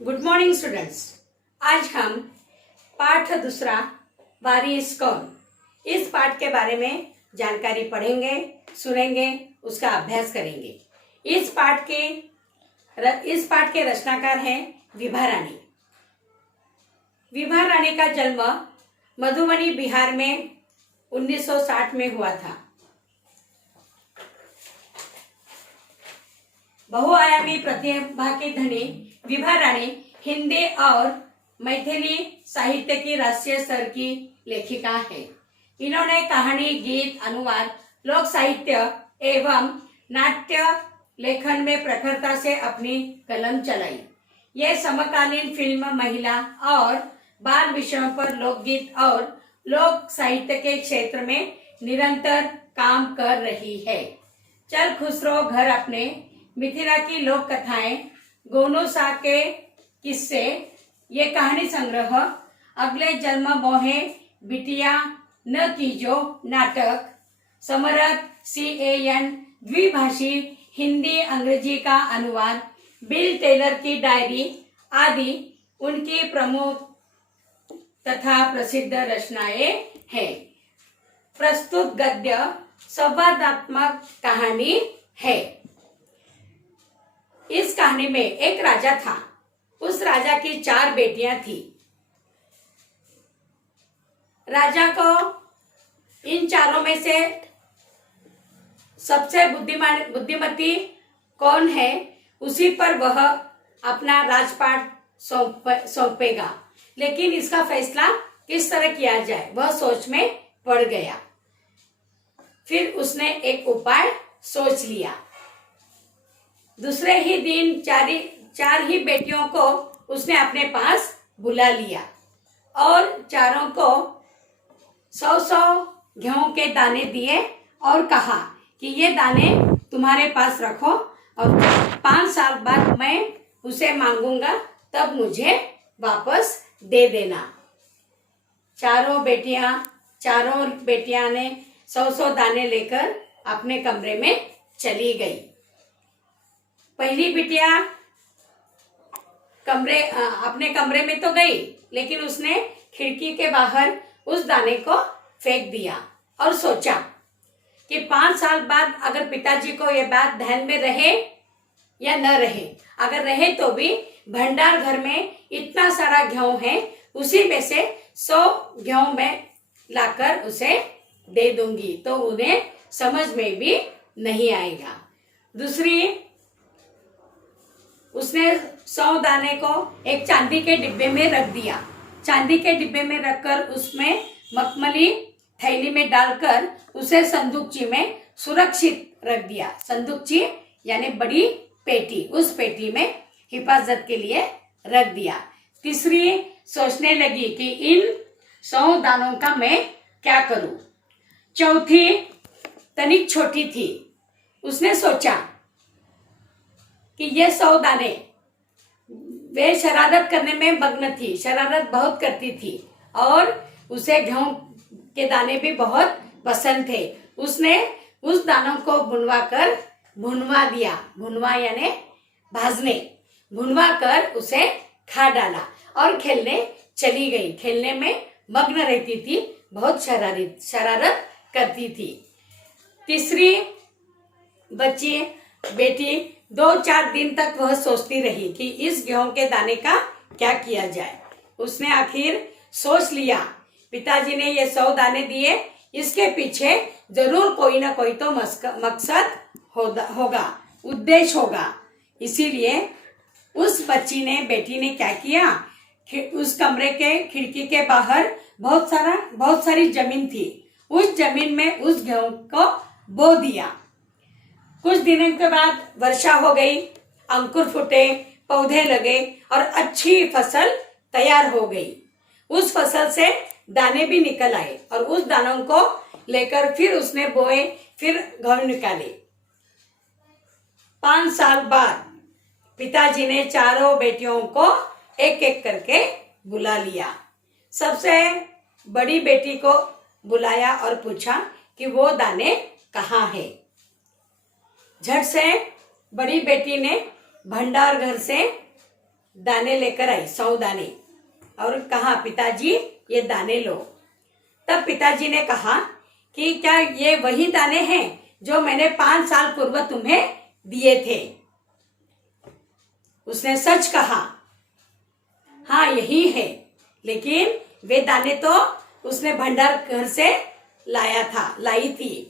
Good morning students. आज हम पाठ दूसरा बारिश कौन, इस पाठ के बारे में जानकारी पढ़ेंगे, सुनेंगे, उसका अभ्यास करेंगे। इस पाठ के रचनाकार हैं विभा रानी। विभा रानी का जन्म मधुबनी बिहार में 1960 में हुआ था। बहुआयामी प्रतिभा की धनी विभा रानी हिंदी और मैथिली साहित्य की राष्ट्रीय स्तर की लेखिका है। इन्होंने कहानी, गीत, अनुवाद, लोक साहित्य एवं नाट्य लेखन में प्रखरता से अपनी कलम चलाई। ये समकालीन फिल्म, महिला और बाल विषयों पर लोकगीत और लोक साहित्य के क्षेत्र में निरंतर काम कर रही है। चल खुश रहो घर अपने, मिथिला की लोक कथाएं, गोनू सा के किस्से, ये कहानी संग्रह, अगले जन्म मोहे बिटिया न कीजो नाटक, समरथ CAN द्विभाषी हिंदी अंग्रेजी का अनुवाद, बिल टेलर की डायरी आदि उनकी प्रमुख तथा प्रसिद्ध रचनाएं हैं। प्रस्तुत गद्य संवादात्मक कहानी है। इस कहानी में एक राजा था। उस राजा की 4 बेटियां थी। राजा को इन चारों में से सबसे बुद्धिमती कौन है, उसी पर वह अपना राजपाट सौंपेगा। लेकिन इसका फैसला किस तरह किया जाए, वह सोच में पड़ गया। फिर उसने एक उपाय सोच लिया। दूसरे ही दिन चार ही बेटियों को उसने अपने पास बुला लिया और चारों को 100 गेहूं के दाने दिए और कहा कि ये दाने तुम्हारे पास रखो और 5 साल बाद मैं उसे मांगूंगा, तब मुझे वापस दे देना। चारों बेटियां ने 100 दाने लेकर अपने कमरे में चली गई। पहली बिटिया अपने कमरे में तो गई, लेकिन उसने खिड़की के बाहर उस दाने को फेंक दिया और सोचा कि 5 साल बाद अगर पिताजी को यह बात ध्यान में रहे या न रहे, अगर रहे तो भी भंडार घर में इतना सारा गेहूं है, उसी में से 100 गेहूं मैं लाकर उसे दे दूंगी तो उन्हें समझ में भी नहीं आएगा। दूसरी, उसने 100 दाने को एक चांदी के डिब्बे में रख दिया। चांदी के डिब्बे में रखकर उसमें मखमली थैली में डालकर उसे संदूकची में सुरक्षित रख दिया। संदूकची यानी बड़ी पेटी, उस पेटी में हिफाजत के लिए रख दिया। तीसरी सोचने लगी कि इन 100 दानों का मैं क्या करूं। चौथी तनिक छोटी थी। उसने सोचा कि ये 100 दाने, वे शरारत करने में मग्न थी, शरारत बहुत करती थी और उसे गेहूं के दाने भी बहुत पसंद थे। उसने उस दानों को भुनवा दिया। भुनवा यानी भाजने, भुनवा कर उसे खा डाला और खेलने चली गई। खेलने में मग्न रहती थी, बहुत शरारत करती थी। तीसरी बेटी 2-4 दिन तक वह सोचती रही कि इस गेहूं के दाने का क्या किया जाए। उसने आखिर सोच लिया, पिताजी ने ये 100 दाने दिए, इसके पीछे जरूर कोई ना कोई तो मकसद होगा, उद्देश्य होगा। इसीलिए उस बेटी ने क्या किया, उस कमरे के खिड़की के बाहर बहुत सारी जमीन थी। उस जमीन में उस गेहूं को बो दिया। कुछ दिनों के बाद वर्षा हो गई, अंकुर फूटे, पौधे लगे और अच्छी फसल तैयार हो गई। उस फसल से दाने भी निकल आए और उस दानों को लेकर फिर उसने बोए, फिर गेहूं निकाले। 5 साल बाद पिताजी ने चारों बेटियों को एक एक करके बुला लिया। सबसे बड़ी बेटी को बुलाया और पूछा कि वो दाने कहाँ है। झट से बड़ी बेटी ने भंडार घर से दाने लेकर आई, 100 दाने, और कहा पिताजी ये दाने लो। तब पिताजी ने कहा कि क्या ये वही दाने हैं जो मैंने 5 साल पूर्व तुम्हें दिए थे? उसने सच कहा, हाँ यही है, लेकिन वे दाने तो उसने भंडार घर से लाई थी।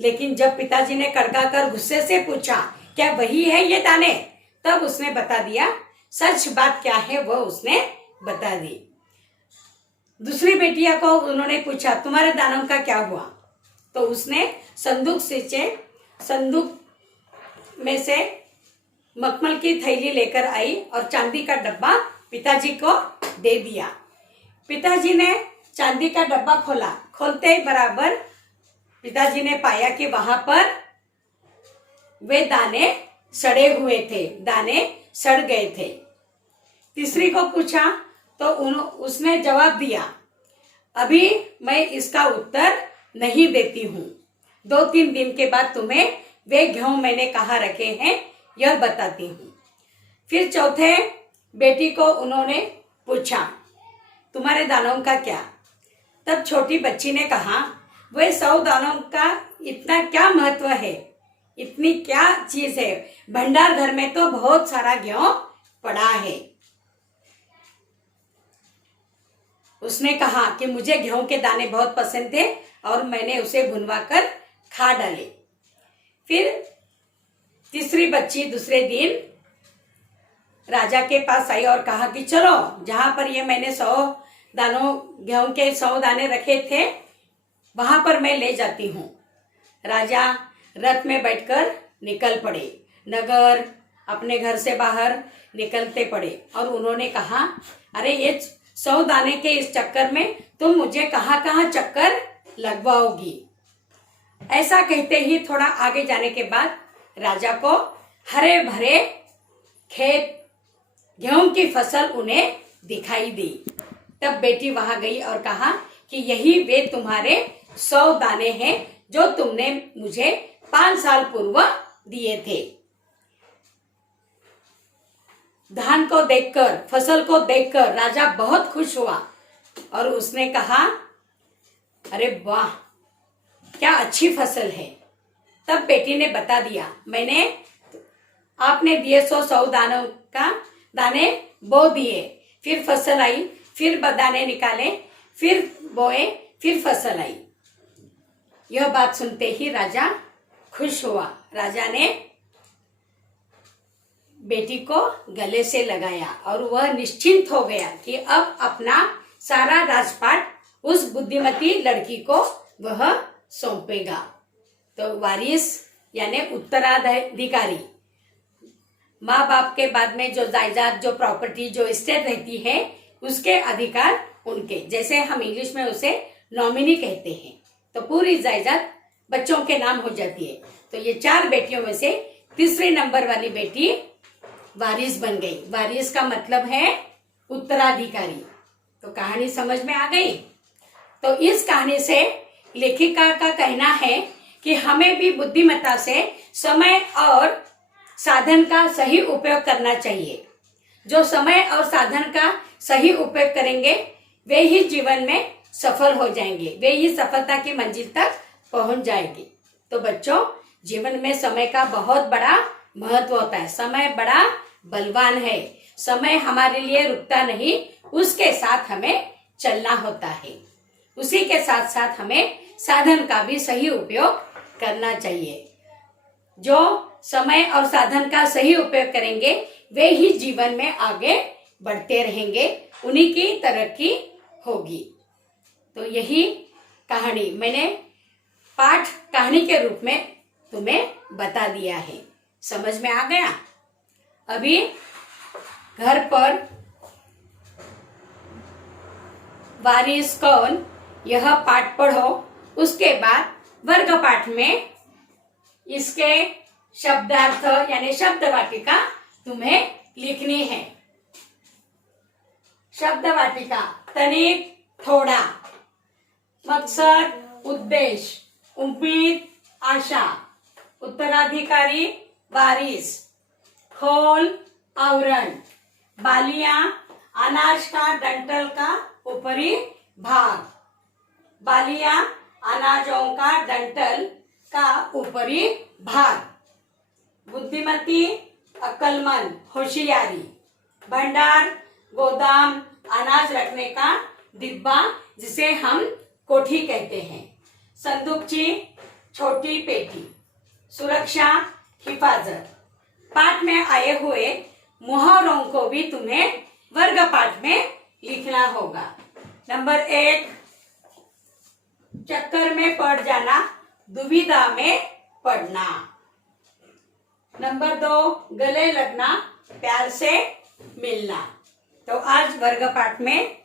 लेकिन जब पिताजी ने कड़का कर गुस्से से पूछा क्या वही है ये दाने, तब उसने बता दिया, सच बात क्या है वो उसने बता दी। दूसरी बेटिया को उन्होंने पूछा तुम्हारे दानों का क्या हुआ, तो उसने संदूक में से मखमल की थैली लेकर आई और चांदी का डब्बा पिताजी को दे दिया। पिताजी ने चांदी का डब्बा खोला, खोलते ही बराबर पिताजी ने पाया कि वहां पर वे दाने सड़े हुए थे, दाने सड़ गए थे। तीसरी को पूछा तो उसने जवाब दिया, अभी मैं इसका उत्तर नहीं देती हूँ, 2-3 दिन के बाद तुम्हें वे गेहूं मैंने कहाँ रखे हैं यह बताती हूँ। फिर चौथे बेटी को उन्होंने पूछा तुम्हारे दानों का क्या? तब छोटी बच्ची ने कहा वे 100 दानों का इतना क्या महत्व है, इतनी क्या चीज है, भंडार घर में तो बहुत सारा गेहूं पड़ा है। उसने कहा कि मुझे गेहूं के दाने बहुत पसंद थे और मैंने उसे भुनवा कर खा डाले। फिर तीसरी बच्ची दूसरे दिन राजा के पास आई और कहा कि चलो जहां पर ये मैंने 100 दानों गेहूं के 100 दाने रखे थे वहां पर मैं ले जाती हूँ। राजा रथ में बैठकर निकल पड़े, नगर अपने घर से बाहर निकलते पड़े और उन्होंने कहा अरे ये 100 दाने के इस चक्कर में तुम मुझे कहाँ कहाँ चक्कर लगवाओगी। ऐसा कहते ही थोड़ा आगे जाने के बाद राजा को हरे भरे खेत गेहूं की फसल उन्हें दिखाई दी। तब बेटी वहां गई और कहा कि यही वे तुम्हारे 100 दाने हैं जो तुमने मुझे 5 साल पूर्व दिए थे। धान को देखकर, फसल को देखकर राजा बहुत खुश हुआ और उसने कहा अरे वाह क्या अच्छी फसल है। तब बेटी ने बता दिया मैंने आपने दिए 100 दानों का दाने बो दिए, फिर फसल आई, फिर दाने निकाले, फिर बोए, फिर फसल आई। यह बात सुनते ही राजा खुश हुआ। राजा ने बेटी को गले से लगाया और वह निश्चिंत हो गया कि अब अपना सारा राजपाट उस बुद्धिमती लड़की को वह सौंपेगा। तो वारिस यानी उत्तराधिकारी, माँ बाप के बाद में जो जायदाद, जो प्रॉपर्टी, जो एस्टेट रहती है उसके अधिकार उनके, जैसे हम इंग्लिश में उसे नॉमिनी कहते हैं, तो पूरी जायदाद बच्चों के नाम हो जाती है। तो ये 4 बेटियों में से तीसरे नंबर वाली बेटी वारिस बन गई। वारिस का मतलब है उत्तराधिकारी। तो कहानी समझ में आ गई। तो इस कहानी से लेखिका का कहना है कि हमें भी बुद्धिमत्ता से समय और साधन का सही उपयोग करना चाहिए। जो समय और साधन का सही उपयोग करेंगे वे ही जीवन में सफल हो जाएंगे, वे ही सफलता की मंजिल तक पहुंच जाएंगे। तो बच्चों, जीवन में समय का बहुत बड़ा महत्व होता है। समय बड़ा बलवान है। समय हमारे लिए रुकता नहीं, उसके साथ हमें चलना होता है। उसी के साथ साथ हमें साधन का भी सही उपयोग करना चाहिए। जो समय और साधन का सही उपयोग करेंगे वे ही जीवन में आगे बढ़ते रहेंगे, उन्हीं की तरक्की होगी। तो यही कहानी मैंने पाठ कहानी के रूप में तुम्हें बता दिया है। समझ में आ गया? अभी घर पर वारिस कौन यह पाठ पढ़ो, उसके बाद वर्ग पाठ में इसके शब्दार्थ यानी शब्द वाटिका तुम्हें लिखनी है। शब्द वाटिका तनिक, थोड़ा, मकसद, उद्देश्य, उम्मीद, आशा, उत्तराधिकारी, वारिस, खोल, आवरण, बालियां, अनाज का डंठल का ऊपरी भाग। बालियां, अनाजों का डंठल का ऊपरी भाग। बुद्धिमती, अक्लमंद, होशियारी। भंडार, गोदाम, अनाज रखने का डिब्बा जिसे हम कोठी कहते हैं। संदूकची, छोटी पेटी। सुरक्षा, हिफाजत। पाठ में आए हुए मुहावरों को भी तुम्हें वर्ग पाठ में लिखना होगा। नंबर 1, चक्कर में पड़ जाना, दुविधा में पड़ना। नंबर 2, गले लगना, प्यार से मिलना। तो आज वर्ग पाठ में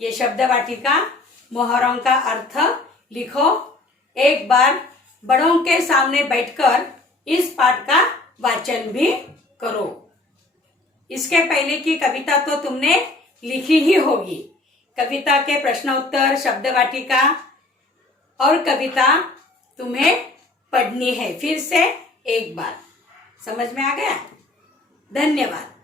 ये शब्द वाटिका मुहावरों का अर्थ लिखो। एक बार बड़ों के सामने बैठकर इस पाठ का वाचन भी करो। इसके पहले की कविता तो तुमने लिखी ही होगी। कविता के प्रश्न उत्तर, शब्द वाटिका और कविता तुम्हें पढ़नी है फिर से एक बार। समझ में आ गया? धन्यवाद।